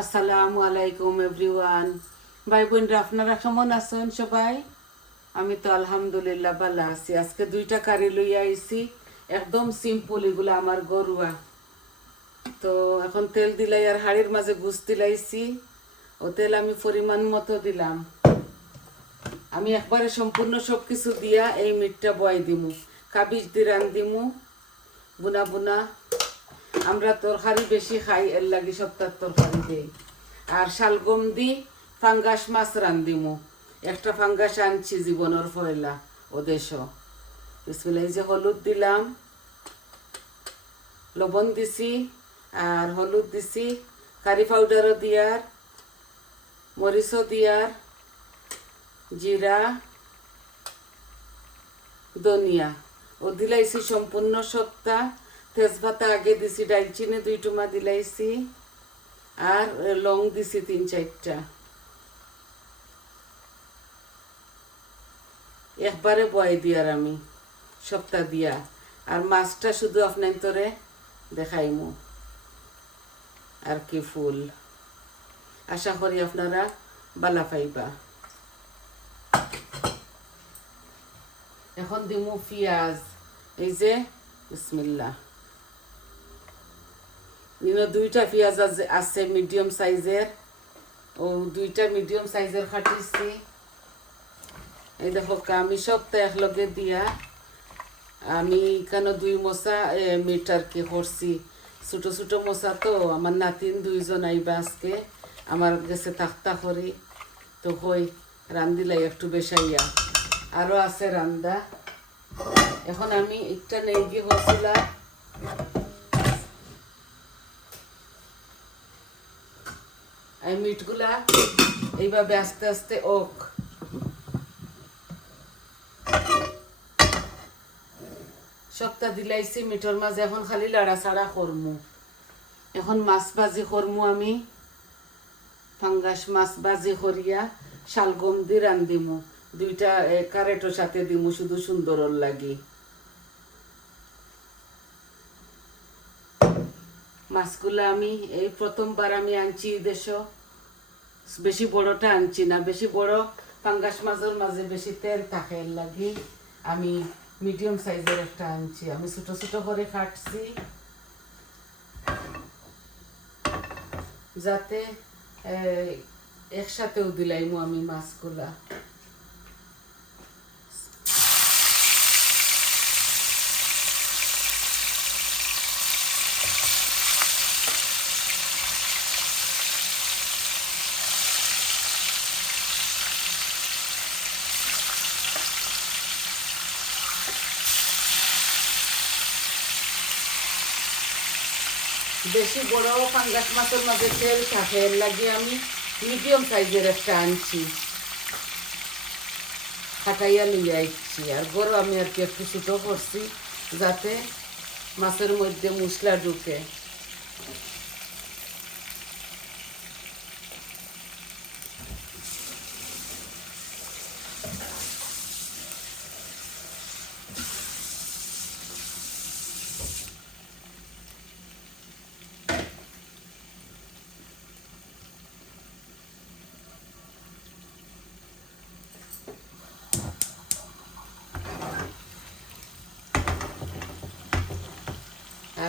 আসসালামু আলাইকুম এভরিওয়ান ভাই বোনরা আপনারা কেমন আছেন সবাই? আমি তো আলহামদুলিল্লাহ ভালো আছি। আজকে দুইটা কারি লইয়া আইছি। একদম সিম্পল এগুলো আমার গরুয়া তো এখন তেল দিলাই আর হাড়ির মাঝে গুছ দিলাইছি। ও তেল আমি পরিমাণ মতো দিলাম। আমি একবারে সম্পূর্ণ সব কিছু দিয়া এই মিটটা বয় দিমু। কাবিজ দিরান দিমু বুনা বুনা। আমরা তরকারি বেশি খাই, এর লাগি সপ্তাহ তরকারি দেই। আর শালগম দি, ফাঙ্গাস মাছ রান্দিমু একটা ফাঙ্গাস আনছি জীবনের পয়লা ও দেশ। এই যে হলুদ দিলাম, লবণ দিছি, আর হলুদ দিছি, কারি পাউডারও দিয়ার, মরিচও দিয়ার, জিরা, ধনিয়া। ও দিলাইছি সম্পূর্ণ সপ্তাহ তেজপাতা আগে দিছি ডালচিনি দুই টুমা দিলাইছি আর লং দিছি তিন চারটা একবারে বয় দিয়ার আমি সপ্তাহ দিয়া আর মাছটা শুধু আপনার তোরে দেখাইমু আর কি ফুল আশা করি আপনারা বালা পাইবা এখন দিমু পিঁয়াজ এই যে বিসমিল্লা ইনো দুইটা পেঁয়াজ আছে- মিডিয়াম সাইজের ও দুইটা মিডিয়াম সাইজের খাটিছি। এই দেখো, আমি সবটা একলগে দিয়া আমি কেন দুই মশা মিটার কি করছি। ছোটো ছোটো মশা তো, আমার নাতিন দুইজন আইবা আজকে, আমার গেছে তাক্তা করি। তো হই রান্দিলাই একটু বেশাইয়া। আরও আছে রান্দা। এখন আমি একটা নেগি হয়েছিলাম এই মিটগুলা এইভাবে আস্তে আস্তে ওক। সপ্তাহ দিলাইছি মিঠর মাছ, এখন খালি লাড়া ছাড়া করমু। এখন মাছ ভাজি করমু আমি। ফাঙ্গাস মাছ ভাজি করিয়া শালগম দি রান্দিমু দুইটা কারেটোর সাথে দিমু শুধু সুন্দরর লাগি। মাছগুলা আমি, এই প্রথমবার আমি আনছি দেশ। বেশি বড়টা আনছি না, বেশি বড় পাঙ্গাস মাছের মাঝে বেশি তেল থাকে লাগি। আমি মিডিয়াম সাইজের একটা আনছি। আমি ছোট ছোট করে কাটছি। যাতে একসাথেও দিলাইমু আমি মাছগুলা। বেশি বড় পাঙ্গাস মাছের মাঝে তেল থাকে এর লাগে আমি মিডিয়াম সাইজের একটা আনছি। খাটাইয়া লইয়া আইছি। আর গরু আমি আর কি একটু ছোটো করছি যাতে মাছের মধ্যে মশলা ঢুকে।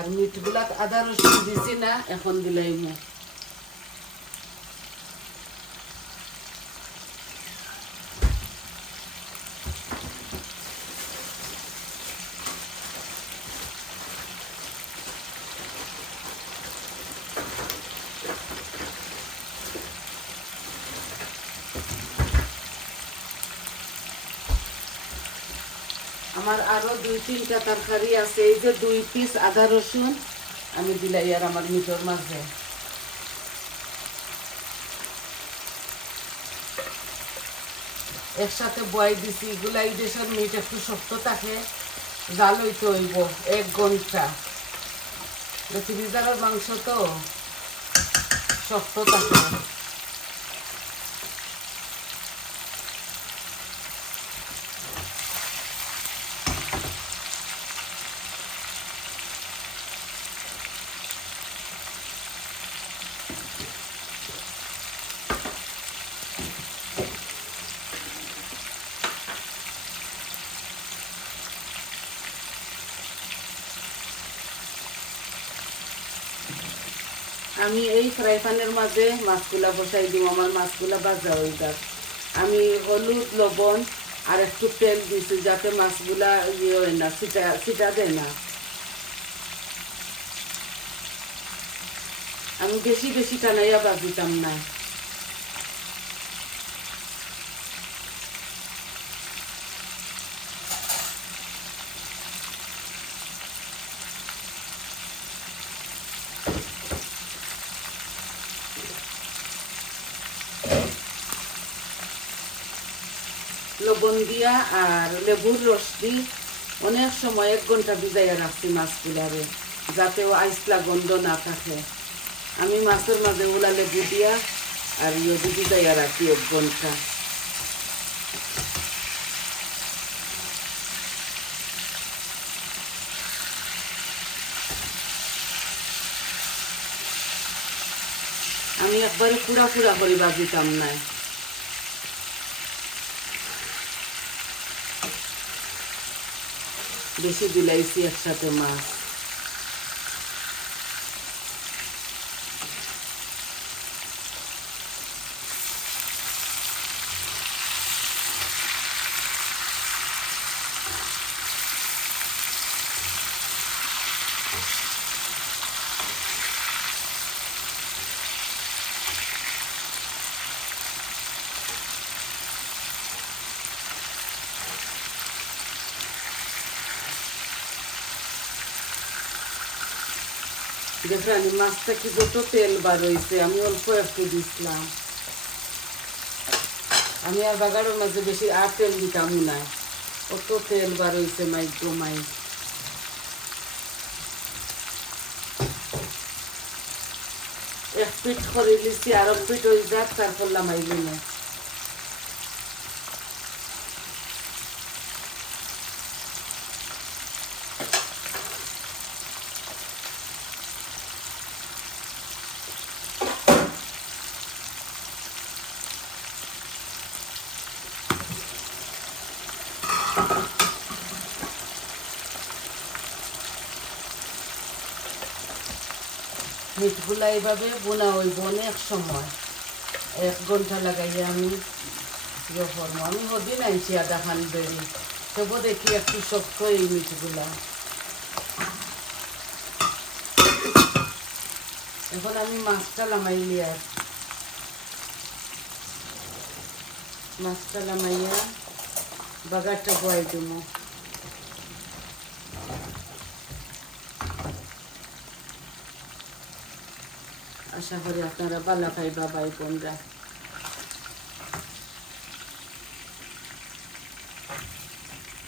আর মিটগুলা আদা রসুন দিছি না এখন দিলাইমু। আমার আরও দুই, তিনটা তরকারি আছে। এই যে দুই পিস আদা রসুন, আমি দিলাই আর আমার মিটর মাঝে। একসাথে বয় দিছি, এগুলা দেশের মিট একটু শক্ত থাকে, জাল হইতে হইব, এক ঘণ্টা। ফ্রিজারের মাংস তো শক্ত থাকে। আমি এই ফ্রাই প্যানের মাঝে মাছগুলা বসাই দিব, আমার মাছগুলা ভাজা হয়ে যাক। আমি হলুদ, লবণ আর একটু তেল দিছি যাতে মাছগুলা ইয়ে হয় না সিটা সিটা দেয় না। আমি বেশি বেশি টানাইয়া বাজিতাম না। লবণ দিয়া আর লেবুর রস দি অনেক সময় এক ঘণ্টা ভিজাইয়া রাখছি মাছগুলারে যাতে ও আইসলা গন্ধ না থাকে। আমি মাছের মাঝে ওলা লেবু দিয়া আর ইয়ে ভিজাইয়া রাখি এক ঘণ্টা। আমি একবারে কুড়া কুড়া করে বাজিতাম নাই বেশি বিলাইছি একসাথে মাছ। দেখেন মাছটা কি যত তেল বার হয়েছে আমি অল্প একটু দিছিলাম। আমি আর বাগানের মাঝে বেশি আর তেল দিতাম না। অত তেল বার হয়েছে মাইক্রো মাই। এক পিঠ করে লিছি আর এক পিঠ হয়ে যাক, তারপর লামাইলি না মিটগুলা এইভাবে বোনা হইব অনেক সময়। এক ঘণ্টা লাগাইয়া আমি ইয়ে করব। আমি হদিন আনছি আধা খান বেরি তবু দেখি একটু শক্ত এই মিটগুলা। এখন আমি মাছটা লামাইলি আর। মাছটা লামাইয়া বাগারটা বয়াই দিব আশা করি আপনারা বালা পাইবা বাই বোনরা।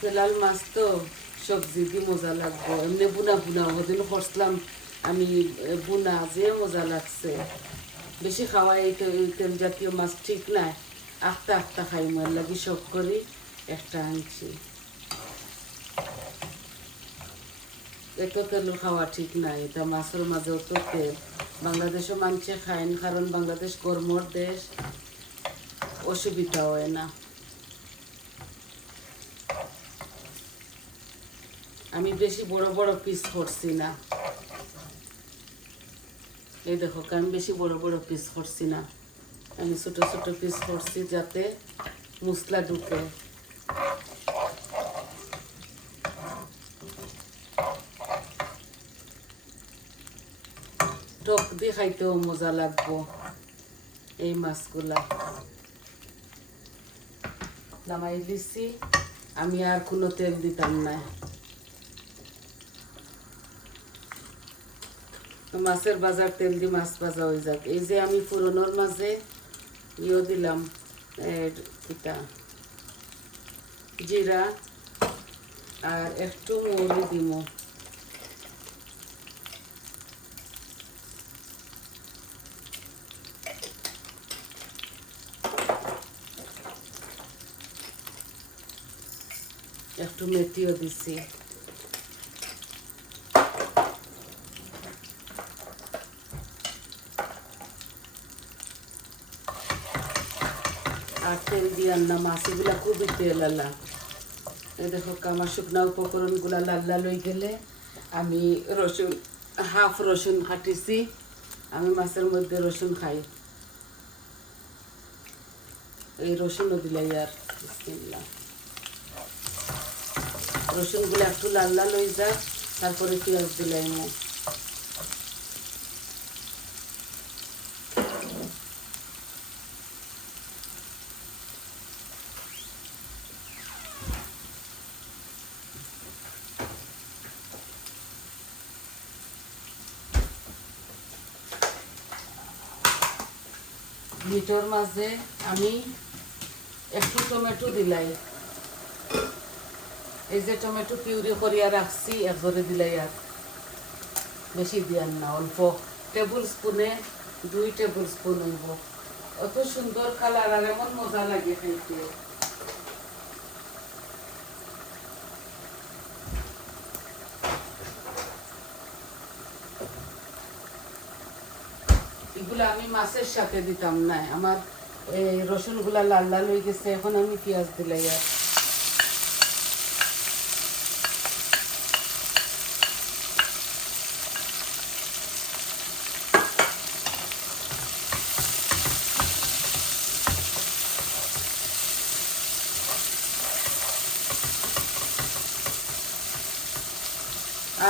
তেলাল মাছ তো সবজি দিয়ে মজা লাগবে। এমনি বুনা বুনা ওদিন করছিলাম আমি বুনা যে মজা লাগছে। বেশি খাওয়া এই তেল জাতীয় মাছ ঠিক নাই আখতা আখতা খাই মার লাগি সব করি, একটা আনছি। এত তেল খাওয়া ঠিক নাই এটা মাছের মাঝেও তো তেল। বাংলাদেশও মানুষে খায় না, কারণ বাংলাদেশ গরমর দেশ। অসুবিধা হয় না। আমি বেশি বড় বড় পিস করছি না। এই দেখো আমি বেশি বড় বড় পিস করছি না। আমি ছোট ছোট পিস করছি যাতে মশলা ঢুকে। টক দিয়ে খাইতেও মজা লাগবো এই মাছগুলা নামাই দিছি আমি আর কোনো তেল দিতাম না মাছের বাজার তেল দিয়ে মাছ ভাজা হয়ে যাক এই যে আমি পুরনোর মাঝে ইয়ে দিলাম এর কিটা জিরা আর একটু মৌরি দিমো একটু মেথিও দিছি। আর তেল দিয়ে আনলাম মাছগুলা খুবই তেল আলা। এই দেখো আমার শুকনা উপকরণগুলা লাল লাল হয়ে গেলে আমি রসুন, হাফ রসুন কাটিছি। আমি মাছের মধ্যে রসুন খাই। এই রসুনও দিলাই আর, বিসমিল্লাহ। রসুনগুলো একটু লাল লাল হয়ে যাক, তারপরে পেঁয়াজ দিলাই মো মিটর মাঝে আমি একটু টমেটো দিলাই। এই যে টমেটো পিউরি করিয়া রাখছি একবারে দিলাই আর বেশি দিয়ার না, অল্প। টেবিল স্পুনে, দুই টেবিল স্পুন হইব। অত সুন্দর কালার আর এমন মজা লাগে খাইতে। এগুলো আমি মাছের সাথে দিতাম না, আমার এই রসুনগুলা লাল লাল হয়ে গেছে, এখন আমি পেঁয়াজ দিলাই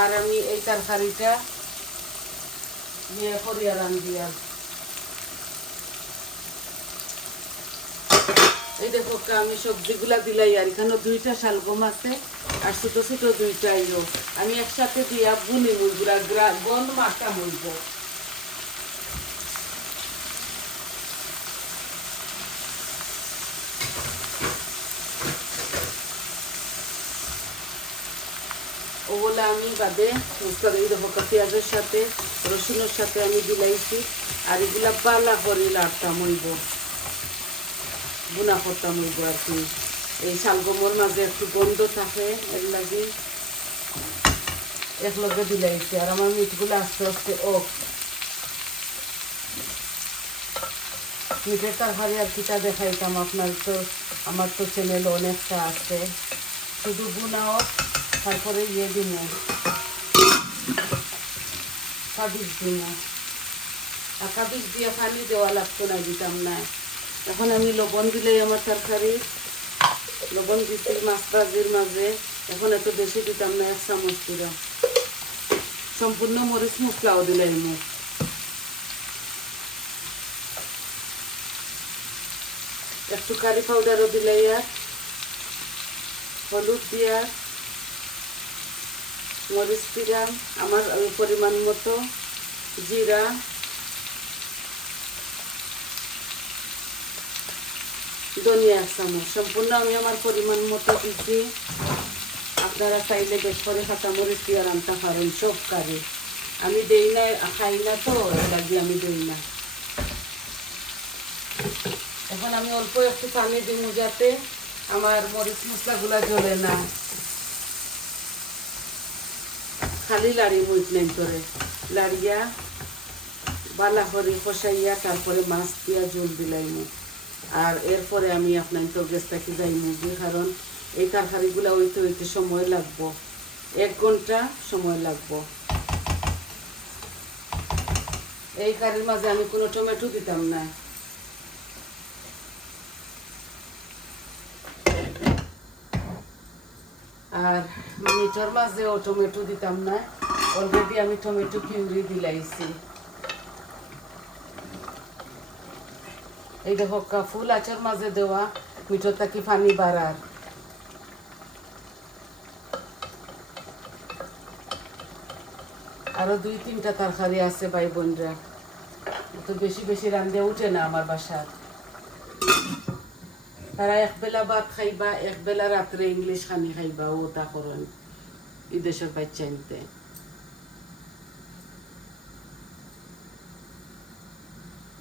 আর আমি এই তরকারিটা ইয়ে করিয়া রান্ধি আর এই দেখো আমি সবজিগুলা দিলাই, আর এখানে দুইটা শালগম আছে, আর ছোট ছোট দুইটা ইয়ো আমি একসাথে দিয়া বুনি মুরগুলা গন মাটা মুইব ওগুলা আমি বাদে দেখো কা পেঁয়াজের সাথে, রসুনের সাথে আমি দিলাইছি আর এগুলা পালা করে লাড়তাম হইব বুনা করতাম হইব আর কি। এই শালগমর মাঝে একটু গন্ধ থাকে, এর লাগে একলগে দিলাইছি আর আমার মিটগুলো আস্তে আস্তে ও। মিটের তরকারি আর কিটা দেখাইতাম আপনার তো, আমার তো চ্যানেল অনেকটা আছে। শুধু বুনাও তারপরে ইয়ে দিব কাবিজ দিব আর কাবিজ দিয়ে পানি দেওয়া লাগতো না, দিতাম না। এখন আমি লবণ দিলেই আমার তরকারি। লবণ দিচ্ছি মাছ ভাজির মাঝে। এখন এত বেশি দিতাম না, এক চামচ দিলাম। সম্পূর্ণ মরিচ মশলাও দিলাই মুখ একটু কারি পাউডারও দিলাই আর হলুদ দিয়া। মরিচ দিলাম আমার পরিমাণ মতো জিরা। ধনিয়া চামচ, সম্পূর্ণ আমি আমার পরিমাণ মতো দিচ্ছি আপনারা চাইলে বেশ করে কাঁচা মরিচ দিয়ে রান্না পারেন সব কারি আমি দেই না, খাই না তো লাগে আমি দেই না। এখন আমি অল্প একটু পানি দিব যাতে আমার মরিচ মশলাগুলা জ্বলে না। খালি লাড়ি মুখ নেই করে লাড়িয়া, বালা করে কষাইয়া তারপরে মাছ দিয়া জল দিলাই মুখ আর এরপরে আমি আপনার তো গেছটাকে যাই মুরগি কারণ এই তরকারিগুলো হইতে হইতে সময় লাগবো। এক ঘণ্টা সময় লাগবো। এই কারির মাঝে আমি কোনো টমেটো দিতাম না। আর মিটর মাঝেও টমেটো দিতাম না। অলরেডি আমি টমেটো পিউরি দিলাইছি। এই দেখো ফুল আচার মাঝে দেওয়া মিঠো থাকি পানি বাড়ার। আরও দুই তিনটা তরকারি আছে ভাই বোনরা। তো বেশি বেশি রান্ধে উঠে না আমার বাসার তারা একবেলা ভাত খাইবা একবেলা রাত্রে ইংলিশ খানি খাইবা ও তা করেন এই দেশের বাচ্চা নিতে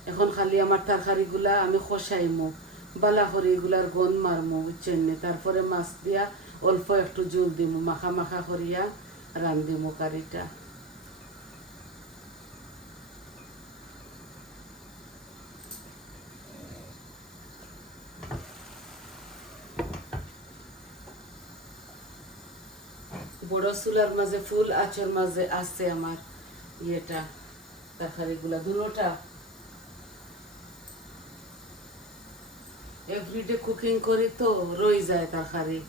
এখন খালি আমার তরকারিগুলা আমি খসাইমো বালা করে এগুলার গন মারমো বুঝছেন? তারপরে মাছ দিয়া অল্প একটু জল দিমু মাখা মাখা করিয়া রান্ধিমু কারিটা বড় চুলার মাঝে ফুল, আচর মাঝে আছে আমার ইয়েটা, তরকারিগুলা দুটা এভরিডে কুকিং করি তো, রয়ে যায় তরকারি।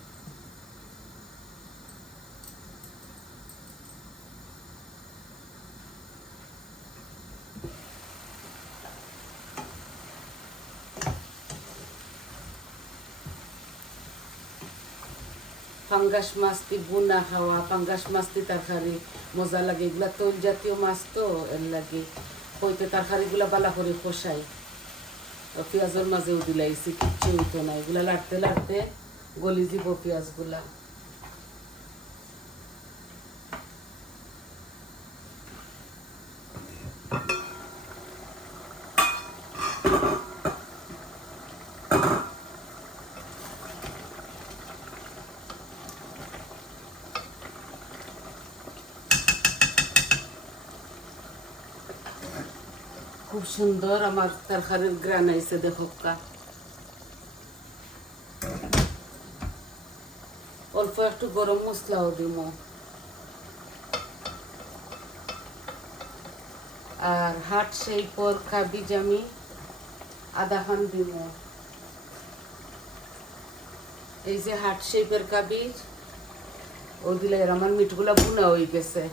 পাঙ্গাস দি বুনা খাওয়া পাঙ্গাস দি তরকারি, মজা লাগে। এগুলা তৈল জাতীয় মাছ তো, এর লাগে। হইতে তরকারিগুলা বালা করে কষাই পেঁয়াজের মাঝেও দিলাইছি, কিচ্ছু হইতো না। এগুলা লাড়তে লাড়তে গলি দিব পেঁয়াজগুলা। খুব সুন্দর আমার তরকারির গ্রান আইছে, দেখো কা। অল্প একটু গরম মশলাও দিব আর হাট সেই পর কাবিজ আমি আধা খান দিব এই যে হাট শেপের কাবিজ ও দিলে আমার মিটগুলা বুনা হয়ে গেছে।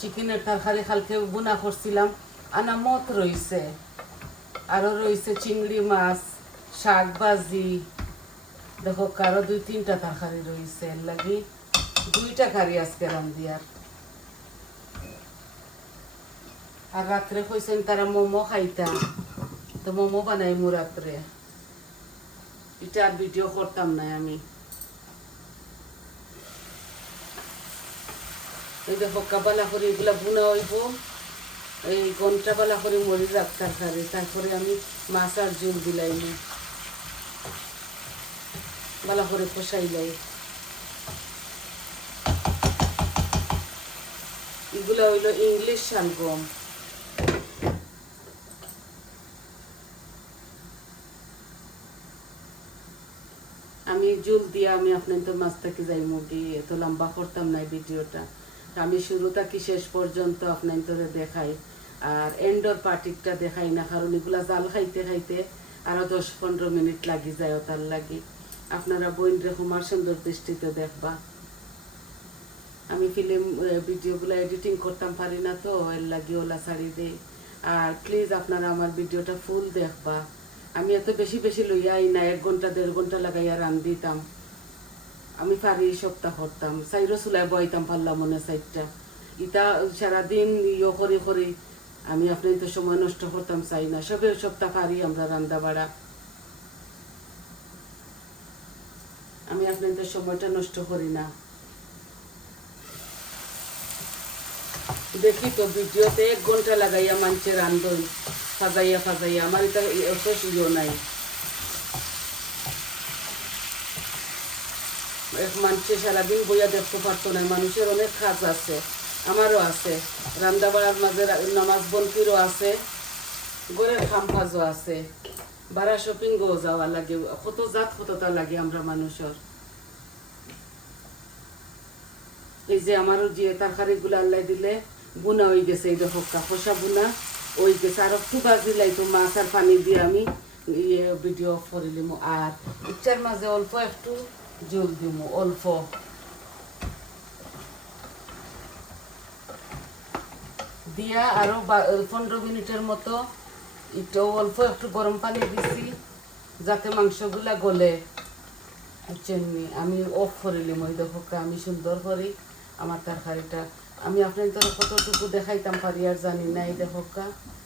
চিকেনের তরকারি কালকে বুনা করছিলাম। আনামত রইছে। আরও রইছে চিংড়ি মাছ শাক ভাজি দেখো, কারও দুই তিনটা তরকারি রইছে। এর লাগি দুইটা কারি আজকে রান্ধিয়ার আর। আর রাত্রে কইছেন তারা মোমো খাইতাম তো মোমো বানাইমু রাত্রে। এটা ভিডিও করতাম না আমি। এই দেখো কাবালা করে এগুলা বুনা হইব। এই ঘণ্টা বালা করে মরি রাখতার খারে তারপরে আমি মাছ আর জল দিলাইনি বালা করে কষাইলাই এগুলা হইল ইংলিশ শালগম। আমি জুল দিয়ে আমি আপনার তো মাছ থেকে যাই মুগি এত লম্বা করতাম না ভিডিওটা। আমি শুরু থেকে শেষ পর্যন্ত আপনার তোরে দেখাই, আর এন্ডর পার্টিকটা দেখাই না, কারণ এগুলা জাল খাইতে খাইতে আরও দশ পনেরো মিনিট লাগি যায় তার লাগি। আপনারা বইন রেখমার সুন্দর দৃষ্টিতে দেখবা। আমি ফিল্ম ভিডিওগুলো এডিটিং করতাম, পারি না তো, এর লাগি ওলা ছাড়ি দেই। আর প্লিজ আপনারা আমার ভিডিওটা ফুল দেখবা। আমি এত বেশি বেশি লইয়াই না, এক ঘণ্টা, দেড় ঘণ্টা লাগাইয়া রান দিতাম। আমি পারি সপ্তাহ করতাম। চাইরো চুলাই বইতাম পারলাম মনে চাইরটা। ইটা সারাদিন ইয়ে করে করে আমি আপনি তো সময় নষ্ট করতাম, চাই না। সবে সপ্তাহ পারি আমরা রান্না বাড়া। আমি আপনাদের সময়টা নষ্ট করি না। দেখি তো ভিডিওতে এক ঘণ্টা লাগাইয়া মানছে রান্ধই ফাজাইয়া ফাজাইয়া। আমার এটা অত সুযোগ নাই। মানুষে সারাদিন বইয়া দেখতে পারতো না। মানুষের অনেক কাজ আছে, আমারও আছে। রান্না বাড়ার মাঝে নামাজ বন্তিরও আছে, ঘরের কাম কাজও আছে। বারা শপিংও যাওয়া লাগে, কত জাত কতটা লাগে আমরা মানুষের। এই যে আমারও যে তরকারি গুলো আল্লাহ দিলে, বুনা হয়ে গেছে, এই দেখো, কাপসা বুনা ওই গেছে। আর একটু বাজি লাইতো মাছ আর পানি দিয়ে আমি ইয়ে ভিডিও করিলিম আর ইচ্ছার মাঝে অল্প একটু জল দিমু, অল্প। দিয়া আরও বা- পনেরো মিনিটের মতো একটু অল্প একটু গরম পানি দিছি, যাতে মাংসগুলা গলে। বুঝছেন নি? আমি অফ করিলিম ওই দেখো আমি সুন্দর করি আমার তরকারিটা। আমি আপনার তোর কতটুকু দেখাইতাম পারি আর জানি না, এই দেখো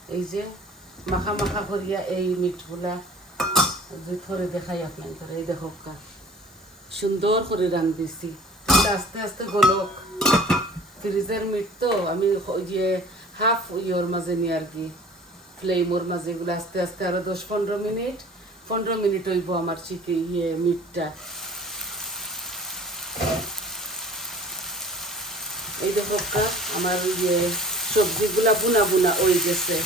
এই যে মাখা মাখা করিয়া এই মিটগুলা দুই থরে দেখাই আপনার এই দেখো সুন্দর করে রান্ধিছি। আস্তে আস্তে গলক ফ্রিজের মিট তো আমি যে হাফ ইয়োর মাঝে নিয়ে আর কি, ফ্লেমোর মাঝে এগুলো আস্তে আস্তে আরও দশ পনেরো মিনিট পনেরো মিনিট হইব আমার চিকে ইয়ে মিটটা। এই দেখো আমার ইয়ে সবজিগুলা বুনা বুনা ওই গেছে।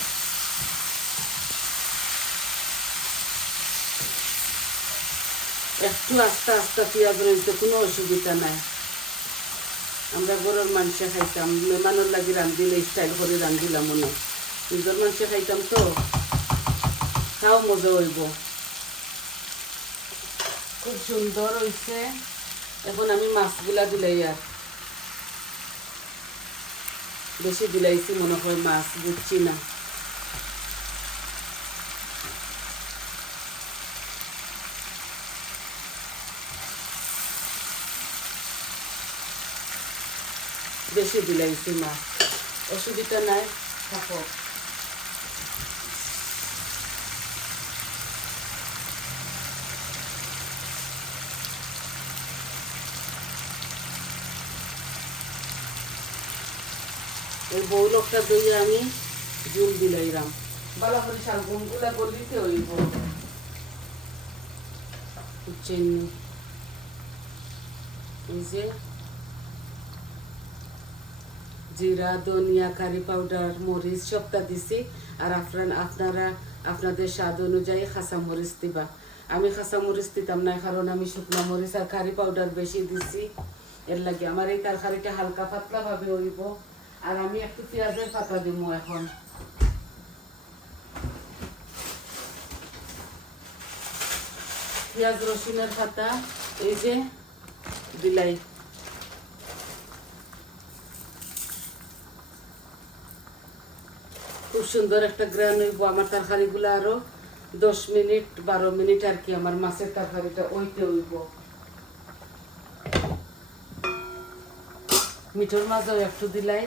একটু আস্তে আস্তে পেঁয়াজ রয়েছে কোনো অসুবিধা নাই। আমরা গরুর মাংস খাইতাম মেহমানের লাগি রান্ধিলে স্টাইল করে রান্ধিলাম মনে। নিজের মাংস খাইতাম তো, তাও মজা হইব। খুব সুন্দর হইছে। এখন আমি মাছগুলা দিলাই আর। বেশি দিলাইছি মনে হয় মাছ, বুঝছি না। বেশি দিলাইছি মাছ অসুবিধা নাই থাকো ওই বউ লোকটা দিয়ে আমি জুল দিলাইরাম বালা করে শালগুমগুলা গলিতে হইব বুঝছেন এই যে জিরা, ধনিয়া, কারি পাউডার মরিচ সবটা দিছি। আর আপনার আপনারা, আপনাদের স্বাদ অনুযায়ী খাসা মরিচ দিবা। আমি খাসা মরিচ দিতাম না কারণ আমি শুকনো মরিচ আর কারি পাউডার বেশি দিছি। এর লাগে আমার এই তরকারিটা হালকা পাতলা ভাবে হইব। আর আমি একটু পেঁয়াজের পাতা দিব এখন। পেঁয়াজ রসুনের পাতা, এই যে দিলাই সুন্দর একটা গ্রান হইব। আমার তরকারিগুলো আরও দশ মিনিট, বারো মিনিট আর কি আমার মাছের তরকারিটা ওইতে হইব। মিঠোর মাছও একটু দিলাই।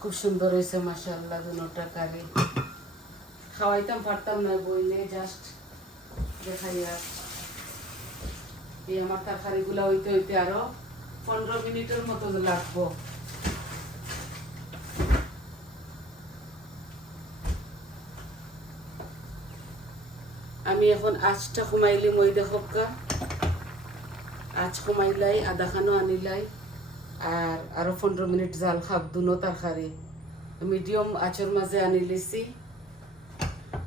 খুব সুন্দর হয়েছে মাসাল্লাহ দুটা কারি। খাওয়াইতাম, পারতাম না বইলে জাস্ট দেখাইয়া। এই আমার তরকারিগুলো হইতে হইতে আরও পনেরো মিনিটের মতো লাগবো। আমি এখন আঁচটা কমাইলি মই দেখকা আঁচ কমাইলাই আদা খানো আনিলাই, আর আরও পনেরো মিনিট জাল খাব, দুনো তরকারি। মিডিয়াম আঁচের মাঝে আনি লিছি।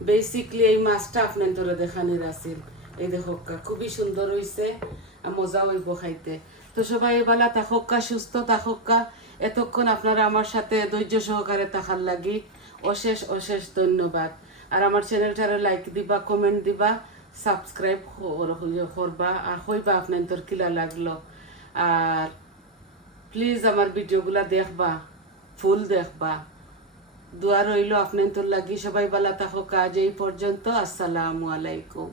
বেসিকলি এই মাছটা আপনার তোরা দেখানির আছিল এই দেখকা খুবই সুন্দর হইছে আর মজা হইব খাইতে। তো সবাই এবেলা তাকক্কা সুস্থ তাকক্কা এতক্ষণ আপনারা আমার সাথে ধৈর্য সহকারে থাকার লাগি। অশেষ অশেষ ধন্যবাদ। আর আমার চ্যানেলটারে লাইক দিবা কমেন্ট দিবা সাবস্ক্রাইব করবা আর হইবা আপনার তোর কিলা লাগল। আর প্লিজ আমার ভিডিওগুলা দেখবা, ফুল দেখবা। দোয়া রইল আপনার তোর লাগি, সবাই বালা থাকো, কাজ এই পর্যন্ত, আসসালামু আলাইকুম।